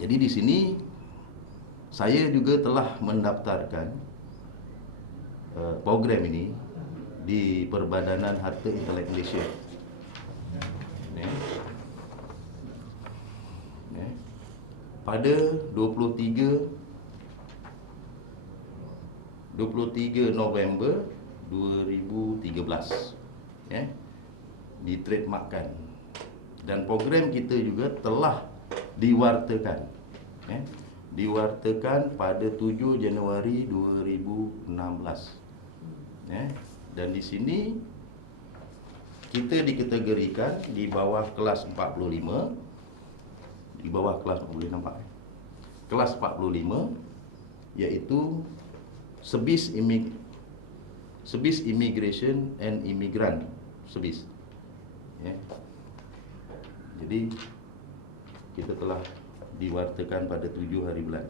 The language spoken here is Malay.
Jadi di sini saya juga telah mendaftarkan uh, program ini di Perbadanan Harta Intelek Malaysia. Ya. Ya. Pada 23 23 November 2013 ya di trademarkkan dan program kita juga telah diwartakan. Ya diwartakan pada 7 Januari 2016 ya dan di sini kita dikategorikan di bawah kelas 45 di bawah kelas boleh nampak eh? kelas 45 iaitu sebis imig sebis immigration and immigrant sebis ya. jadi kita telah diwartakan pada 7 hari bulan